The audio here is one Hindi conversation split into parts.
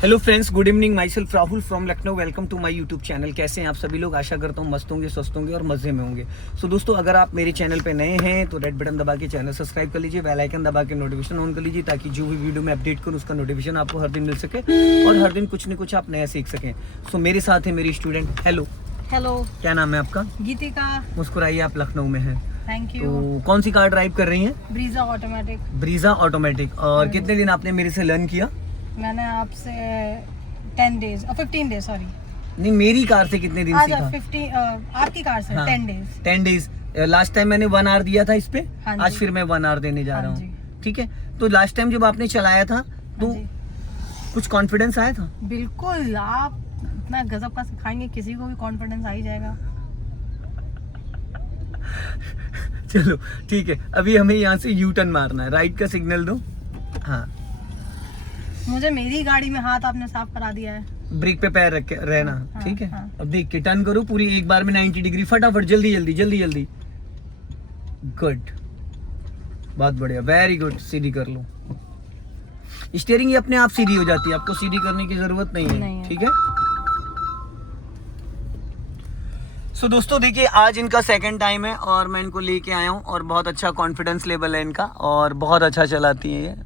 Hello friends, good evening. Myself Rahul from Lucknow. Welcome to my YouTube channel. कैसे हैं आप सभी लोग? आशा करता हूँ मस्त होंगे, स्वस्थ होंगे और मज़े में होंगे। सो दोस्तों, अगर आप मेरे चैनल पे नए हैं तो रेड बटन दबा के चैनल सब्सक्राइब कर लीजिए, बेल आइकन दबा के नोटिफिकेशन ऑन कर लीजिए, ताकि जो भी वीडियो मैं अपडेट करूँ उसका नोटिफिकेशन आपको हर दिन मिल सके और हर दिन कुछ न कुछ आप नया सीख सकें। सो मेरे साथ है मेरी स्टूडेंट। हेलो हेलो, क्या नाम है आपका? गीतिका। मुस्कुराइए, आप लखनऊ में हैं। Thank you. तो कौन सी कार ड्राइव कर रही हैं? Brezza automatic. Brezza automatic. और कितने दिन आपने मेरे से लर्न किया? मैंने आपसे 10 डेज और 15 डेज, सॉरी। नहीं, मेरी कार से कितने दिन आज सीखा? 50 आपकी कार से 10 डेज। 10 डेज। लास्ट टाइम मैंने 1 आवर दिया था इस पे। हाँ आज जी। फिर मैं 1 आवर देने जा हाँ रहा जी। हूँ। ठीक है, तो लास्ट टाइम जब आपने चलाया था तो हाँ जी। कुछ कॉन्फिडेंस आया था? बिल्कुल, आप इतना गजब का सिखाएंगे, किसी को भी कॉन्फिडेंस आ ही जाएगा। चलो ठीक है, अभी हमें यहाँ से यू टर्न मारना है। राइट का सिग्नल दो। हाँ, मुझे मेरी गाड़ी में हाथ आपने साफ करा दिया है। ब्रेक पे पैर रख के रहना। हाँ, ठीक है, हाँ। अब देख के टर्न करो पूरी एक बार में 90 डिग्री, फटाफट, जल्दी जल्दी जल्दी जल्दी। गुड, बहुत बढ़िया, वेरी गुड। सीधी कर लो। स्टीयरिंग ये अपने आप सीधी हो जाती है, आपको सीधी करने की जरूरत नहीं है। ठीक है। सो दोस्तों देखिए, आज इनका सेकंड टाइम है और मैं इनको लेके आया हूँ और बहुत अच्छा कॉन्फिडेंस लेवल है इनका और बहुत अच्छा चलाती है ये।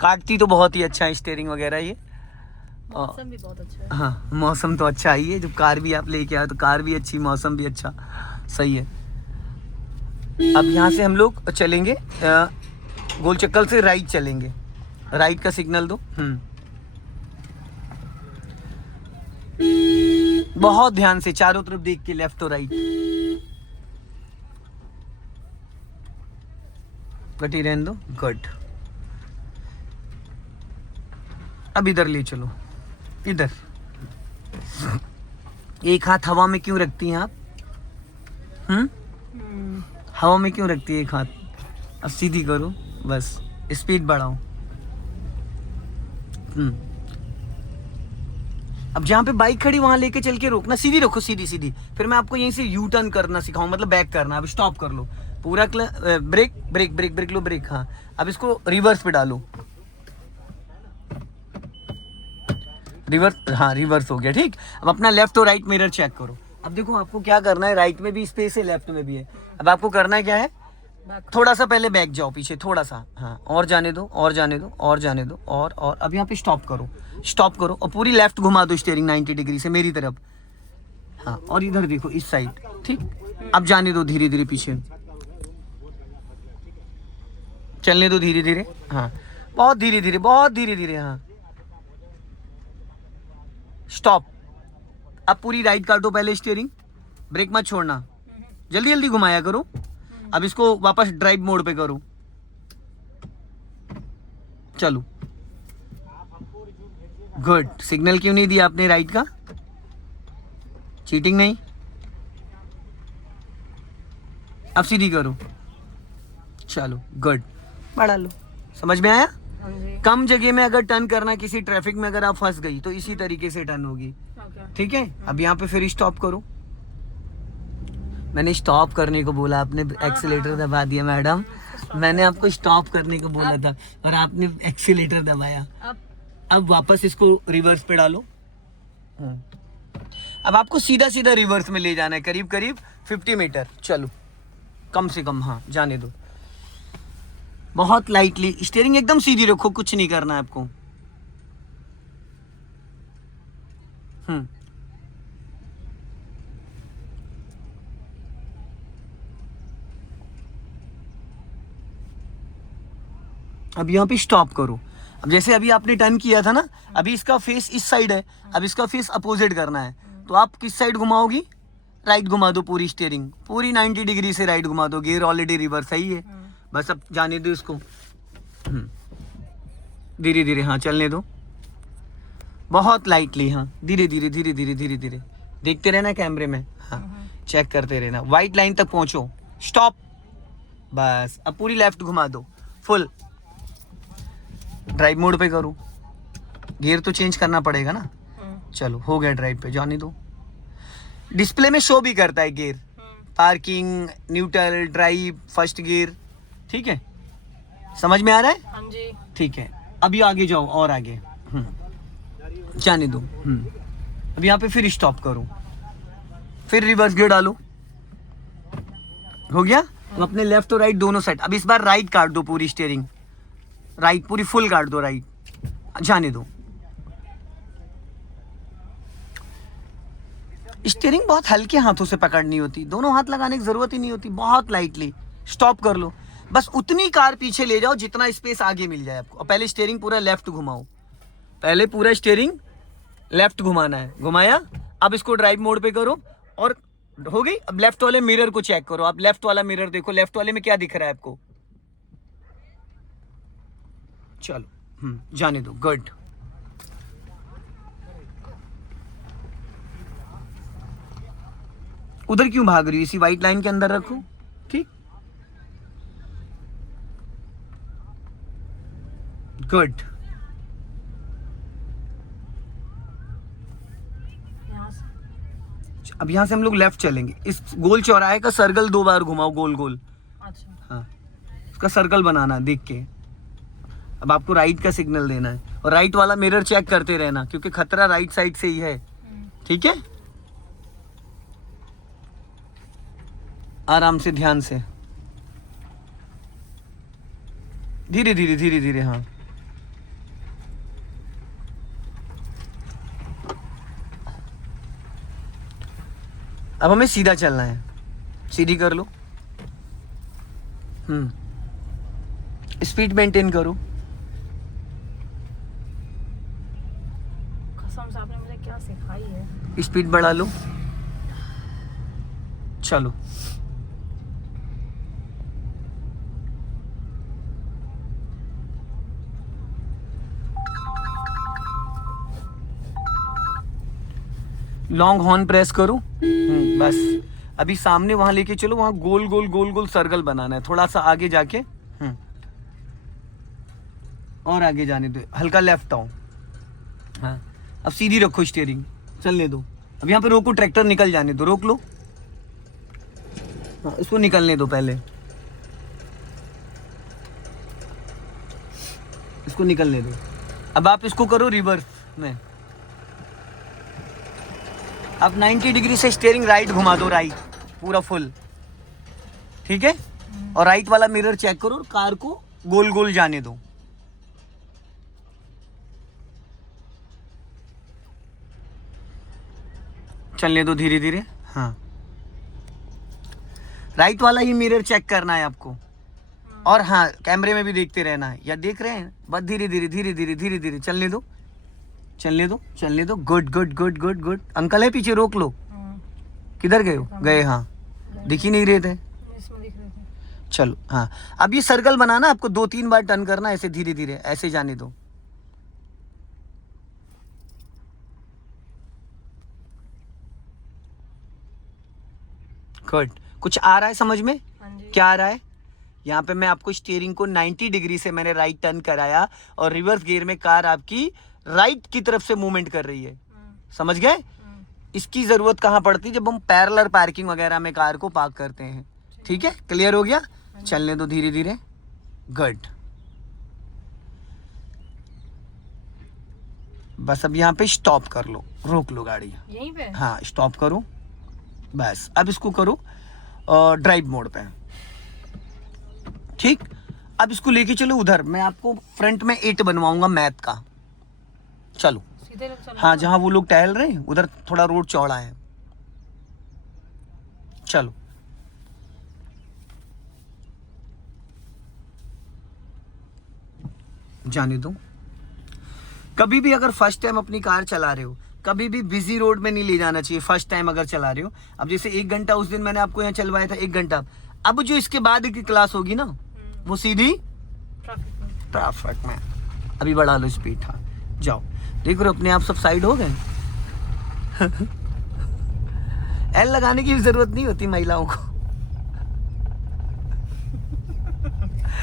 काटती तो बहुत ही अच्छा है स्टीयरिंग वगैरह ये। मौसम भी बहुत अच्छा है। हाँ, मौसम तो अच्छा ही है। जब कार भी आप लेके आए तो कार भी अच्छी, मौसम भी अच्छा, सही है। अब यहाँ से हम लोग चलेंगे गोल चक्कर से राइट चलेंगे। राइट का सिग्नल दो। बहुत ध्यान से चारों तरफ देख के, लेफ्ट और राइट। गति रहने दो। गुड। अब इधर ले चलो, इधर। एक हाथ हवा में क्यों रखती हैं आप? हवा में क्यों रखती है एक हाथ? अब सीधी करो, बस स्पीड बढ़ाओ। अब जहाँ पे बाइक खड़ी वहां लेके चल के रोकना, सीधी रखो, सीधी सीधी। फिर मैं आपको यहीं से यू टर्न करना सिखाऊं, मतलब बैक करना। अब स्टॉप कर लो पूरा, ब्रेक ब्रेक ब्रेक ब्रेक लो, ब्रेक। हाँ, अब इसको रिवर्स पे डालो। रिवर्स, हाँ रिवर्स हो गया। ठीक, अब अपना लेफ्ट और राइट मिरर चेक करो। अब देखो आपको क्या करना है, राइट में भी स्पेस है, लेफ्ट में भी है। अब आपको करना है क्या है, थोड़ा सा पहले बैक जाओ पीछे, थोड़ा सा। हाँ, और जाने दो, और जाने दो, और जाने दो, और अब यहाँ पे स्टॉप करो, स्टॉप करो और पूरी लेफ्ट घुमा दो स्टीयरिंग 90 डिग्री से मेरी तरफ। हाँ, और इधर देखो, इस साइड। ठीक, अब जाने दो धीरे धीरे पीछे, चलने दो धीरे धीरे। हाँ, बहुत धीरे धीरे, बहुत धीरे धीरे। हाँ, स्टॉप। अब पूरी राइट कर दो पहले स्टीयरिंग, ब्रेक मत छोड़ना, जल्दी जल्दी घुमाया करो। अब इसको वापस ड्राइव मोड पे करो, चलो। गुड। सिग्नल क्यों नहीं दिया आपने राइट का? चीटिंग नहीं। अब सीधी करो, चलो। गुड, बढ़ा लो। समझ में आया? हाँ जी। कम जगह में अगर टर्न करना, किसी ट्रैफिक में अगर आप फंस गई तो इसी तरीके से टर्न होगी। ठीक है, अब यहाँ पे फिर स्टॉप करो। मैंने स्टॉप करने को बोला, आपने एक्सीलेटर दबा दिया मैडम। मैंने आपको स्टॉप करने को बोला था और आपने एक्सीलेटर दबाया। अब वापस इसको रिवर्स पे डालो। अब आपको सीधा सीधा रिवर्स में ले जाना है, करीब करीब 50 मीटर। चलो, कम से कम। हाँ, जाने दो। बहुत लाइटली स्टीयरिंग एकदम सीधी रखो, कुछ नहीं करना है आपको। अब यहाँ पे स्टॉप करो। अब जैसे अभी आपने टर्न किया था ना, अभी इसका फेस इस साइड है, अब इसका फेस अपोजिट करना है। तो आप किस साइड घुमाओगी? राइट घुमा दो पूरी स्टीयरिंग, पूरी 90 डिग्री से राइट घुमा दो। गियर ऑलरेडी रिवर्स है ही है, बस अब जाने दो इसको धीरे धीरे। हाँ, चलने दो, बहुत लाइटली। हाँ, धीरे धीरे धीरे धीरे धीरे धीरे। देखते रहना कैमरे में। हाँ, चेक करते रहना। व्हाइट लाइन तक पहुंचो, स्टॉप, बस। अब पूरी लेफ्ट घुमा दो, फुल ड्राइव मोड पे करो। गियर तो चेंज करना पड़ेगा ना। चलो, हो गया ड्राइव पे, जाने दो। डिस्प्ले में शो भी करता है gear, parking, neutral, drive, first gear. ठीक है, समझ में आ रहा है? हाँ जी। ठीक है, अभी आगे जाओ और आगे। जाने दो। अब यहाँ पे फिर स्टॉप करो, फिर रिवर्स गियर डालो। हो गया। अब अपने लेफ्ट और राइट दोनों साइड, अब इस बार राइट काट दो पूरी स्टीयरिंग, राइट पूरी फुल काट दो राइट, जाने दो। स्टीयरिंग बहुत हल्के हाथों से पकड़नी होती, दोनों हाथ लगाने की जरूरत ही नहीं होती, बहुत लाइटली स्टॉप कर लो। बस उतनी कार पीछे ले जाओ जितना स्पेस आगे मिल जाए आपको। और पहले स्टीयरिंग पूरा लेफ्ट घुमाओ, पहले पूरा स्टीयरिंग लेफ्ट घुमाना है, घुमाया। अब इसको ड्राइव मोड पे करो और हो गई। अब लेफ्ट वाले मिरर को चेक करो, आप लेफ्ट वाला मिरर देखो, लेफ्ट वाले में क्या दिख रहा है आपको। चलो जाने दो, गुड। उधर क्यों भाग रही हो, इसी व्हाइट लाइन के अंदर रखो, ठीक, गुड। अब यहाँ से हम लोग लेफ्ट चलेंगे, इस गोल चौराहे का सर्कल 2 बार घुमाओ, गोल गोल। अच्छा। हाँ, उसका सर्कल बनाना है देख के। अब आपको राइट का सिग्नल देना है और राइट वाला मिरर चेक करते रहना, क्योंकि खतरा राइट साइड से ही है, ठीक है। आराम से, ध्यान से, धीरे धीरे धीरे धीरे। हाँ, अब हमें सीधा चलना है, सीधी कर लो। स्पीड मेंटेन करो। कसम से आपने मुझे क्या सिखाई है। स्पीड बढ़ा लो, चलो। लॉन्ग हॉर्न प्रेस करो। बस अभी सामने वहां लेके चलो, वहां गोल गोल गोल गोल सर्कल बनाना है, थोड़ा सा आगे जाके। और आगे जाने दो, हल्का लेफ्ट आओ। हाँ, अब सीधी रखो स्टीयरिंग, चलने दो। अब यहाँ पे रोको, ट्रैक्टर निकल जाने दो, रोक लो। हाँ, इसको निकलने दो पहले, इसको निकलने दो। अब आप इसको करो रिवर्स में, अब 90 डिग्री से स्टीयरिंग राइट घुमा दो, राइट पूरा फुल, ठीक है। और राइट वाला मिरर चेक करो और कार को गोल गोल जाने दो। चलने दो धीरे धीरे। हाँ, राइट वाला ही मिरर चेक करना है आपको। और हाँ, कैमरे में भी देखते रहना है, या देख रहे हैं, बस धीरे धीरे धीरे धीरे धीरे धीरे चलने दो, चलने दो, चलने दो। Good good good good good. Uncle है पीछे, रोक लो। किधर गए हो? गए, हाँ, दिख ही नहीं रहे थे। इसमें दिख रहे थे। चलो, हाँ, अब ये सर्कल बनाना, आपको 2-3 बार टर्न करना, ऐसे धीरे धीरे, ऐसे जाने दो। गुड। कुछ आ रहा है समझ में? हाँ जी। क्या आ रहा है? यहाँ पे मैं आपको स्टीयरिंग को 90 डिग्री से मैंने राइट टर्न कराया और रिवर्स गियर में कार आपकी राइट की तरफ से मूवमेंट कर रही है। समझ गए? इसकी जरूरत कहाँ पड़ती है? जब हम पैरेलल पार्किंग वगैरह में कार को पार्क करते हैं। ठीक है, क्लियर हो गया? चलने दो धीरे धीरे। गुड। बस अब यहाँ पे स्टॉप कर लो, रोक लो गाड़ी यहीं पे। हाँ, स्टॉप करो। बस अब इसको करो ड्राइव मोड पे। ठीक, अब इसको लेके चलो उधर, मैं आपको फ्रंट में 8 बनवाऊंगा मैथ का। चलो सीधे चलो। हाँ, जहाँ वो लोग टहल रहे हैं उधर थोड़ा रोड चौड़ा है। चलो, जाने दो। कभी भी अगर फर्स्ट टाइम अपनी कार चला रहे हो, कभी भी बिजी रोड में नहीं ले जाना चाहिए फर्स्ट टाइम अगर चला रहे हो। अब जैसे 1 घंटा उस दिन मैंने आपको यहाँ चलवाया था, 1 घंटा। अब जो इसके बाद की क्लास होगी ना, वो सीधी ट्रैफिक में। अभी बढ़ा लो स्पीड। हाँ, जाओ। देख रहे हो अपने आप सब साइड हो गए। एल लगाने की भी जरूरत नहीं होती महिलाओं को।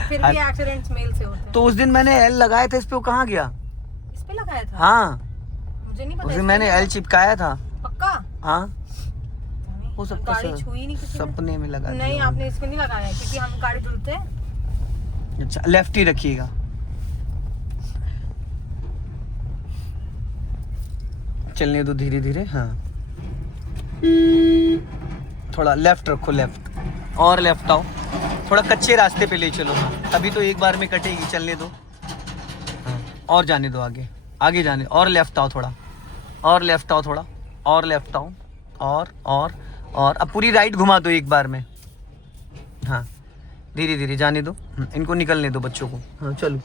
फिर भी एक्सीडेंट्स मेल से होते हैं। तो उस दिन मैंने एल लगाया था, इस पे वो कहाँ गया? इस पे लगाया था? हाँ, मुझे नहीं पता। उस दिन मैंने एल चिपकाया था। पक्का? हाँ, हो सकता गाड़ी है छुई नहीं किसी ने? सपने में लगा नहीं, दिया। आपने इसमें नहीं लगाया क्योंकि हम गाड़ी धुलते हैं। अच्छा, लेफ्ट ही रखिएगा। चलने दो धीरे धीरे। हाँ, थोड़ा लेफ्ट रखो, लेफ्ट और लेफ्ट आओ, थोड़ा कच्चे रास्ते पे ले चलो। हाँ, अभी तो एक बार में कटेगी, चलने दो। हाँ, और जाने दो आगे, आगे जाने, और लेफ्ट आओ थोड़ा, और लेफ्ट आओ थोड़ा, और लेफ्ट आओ, और अब पूरी राइट घुमा दो एक बार में। हाँ, धीरे धीरे जाने दो, इनको निकलने दो बच्चों को। हाँ चलो,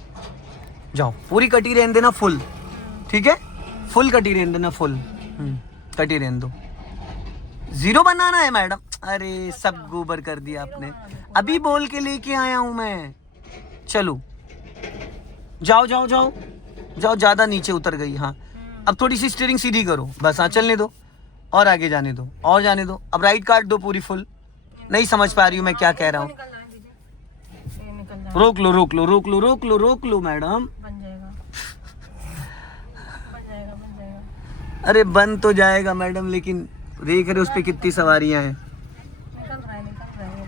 जाओ, पूरी कटी रहने देना फुल, ठीक है, फुल कटी रहने देना फुल। कटी रहने दो, 0 बनाना है मैडम। अरे सब गोबर कर दिया आपने, अभी बोल के लेके आया हूं मैं। चलो जाओ जाओ जाओ जाओ, ज्यादा नीचे उतर गई। हाँ, अब थोड़ी सी स्टीयरिंग सीधी करो बस। हाँ, चलने दो और आगे जाने दो, और जाने दो। अब राइट काट दो पूरी फुल। नहीं समझ पा रही हूँ मैं क्या कह रहा हूँ। रोक लो रोक लो रोक लो रोक लो रोक लो मैडम। बन जाएगा, बन जाएगा, बन जाएगा। अरे बन तो जाएगा मैडम, लेकिन देख रहे उस पे कितनी सवारियां हैं। निकल रहा है, निकल रहा है।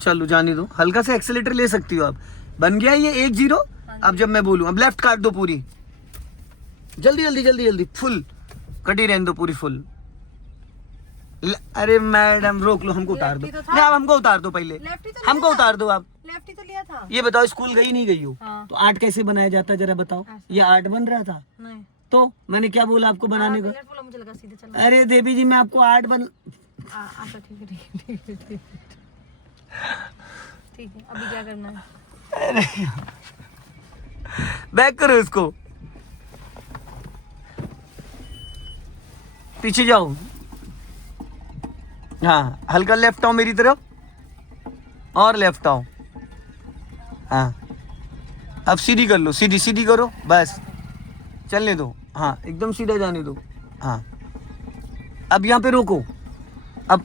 चलो जाने दो, हल्का सा एक्सीलेटर ले सकती हो आप। बन गया ये 1-0। अब जब मैं बोलूं, अब लेफ्ट काट दो पूरी, जल्दी जल्दी जल्दी जल्दी, फुल कटी रहने दो पूरी फुल। अरे मैडम रोक लो, हमको उतार दो। नहीं, आप हमको उतार दो पहले, हमको उतार दो आप। लेफ्ट ही तो लिया था। ये बताओ, स्कूल गई नहीं गई हो? हाँ। तो 8 कैसे बनाया जाता है जरा बताओ। ये 8 बन रहा था, नहीं तो मैंने क्या बोला आपको बनाने को? बोला, मुझे लगा सीधे चलना। अरे देवी जी, मैं आपको 8 बन। अच्छा ठीक है, ठीक है, ठीक है, ठीक है। ठीक है, अभी क्या करना है? अरे बैक करो इसको, पीछे जाओ। हाँ, हल्का लेफ्ट आओ मेरी तरफ, और लेफ्ट आओ। हाँ, अब सीधी कर लो, सीधी सीधी करो बस, चलने दो। हाँ, एकदम सीधा जाने दो। हाँ, अब यहाँ पे रोको, अब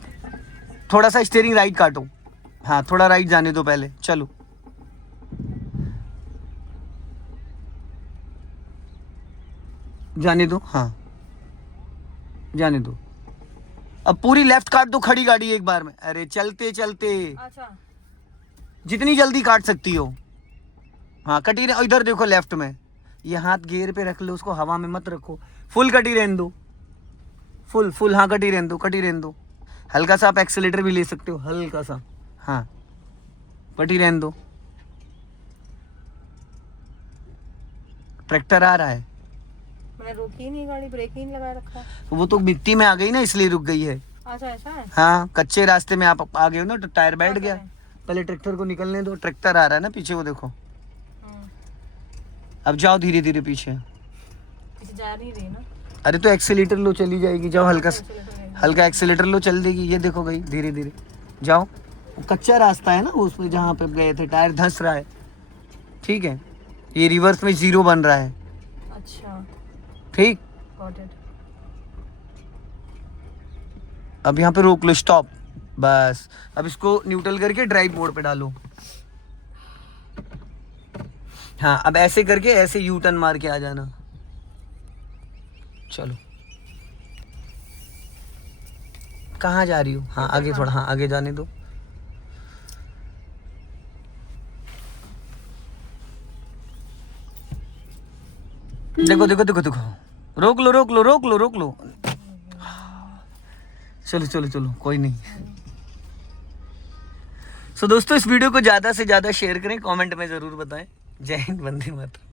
थोड़ा सा स्टीयरिंग राइट काटो। हाँ, थोड़ा राइट जाने दो पहले, चलो। जाने दो, हाँ जाने दो। अब पूरी लेफ्ट काट दो खड़ी गाड़ी एक बार में। अरे चलते चलते, अच्छा, जितनी जल्दी काट सकती हो। हाँ, कटी रहे, इधर देखो लेफ्ट में, ये हाथ गियर पे रख लो, उसको हवा में मत रखो। फुल कटी रहने दो, फुल फुल। हाँ, कटी रहने दो, कटी रहने दो। हल्का सा आप एक्सीलेटर भी ले सकते हो, हल्का सा। हाँ, कटी रहने दो। ट्रैक्टर आ रहा है, मैंने रोकी ही नहीं गाड़ी, ब्रेक ही नहीं लगा रखा। वो तो मिट्टी में आ गई ना, इसलिए रुक गई है। अच्छा ऐसा है। हाँ, कच्चे रास्ते में आप आ गए हो ना, तो टायर बैठ गया। पहले ट्रैक्टर को निकलने दो, ट्रैक्टर आ रहा है ना पीछे, वो देखो। अब जाओ धीरे धीरे पीछे, पीछे जा नहीं रही ना। अरे तो एक्सीलेटर लो, चली जाएगी। जाओ, हल्का हल्का एक्सीलेटर लो, चल देगी। ये देखो गई, धीरे धीरे जाओ। कच्चा रास्ता है ना उसमें, जहाँ पे गए थे, टायर धंस रहा है, ठीक है। ये रिवर्स में 0 बन रहा है, अच्छा ठीक। Got it. अब यहाँ पे रोक लो, स्टॉप बस। अब इसको न्यूट्रल करके ड्राइव मोड पे डालो। हाँ, अब ऐसे करके ऐसे यू टर्न मार के आ जाना। चलो, कहाँ जा रही हो? हाँ, आगे थोड़ा, हाँ आगे जाने दो। देखो देखो देखो देखो, रोक लो रोक लो रोक लो रोक लो। चलो चलो चलो, कोई नहीं। सो दोस्तों, इस वीडियो को ज़्यादा से ज़्यादा शेयर करें, कमेंट में ज़रूर बताएं। जय हिंद, वंदे मातरम।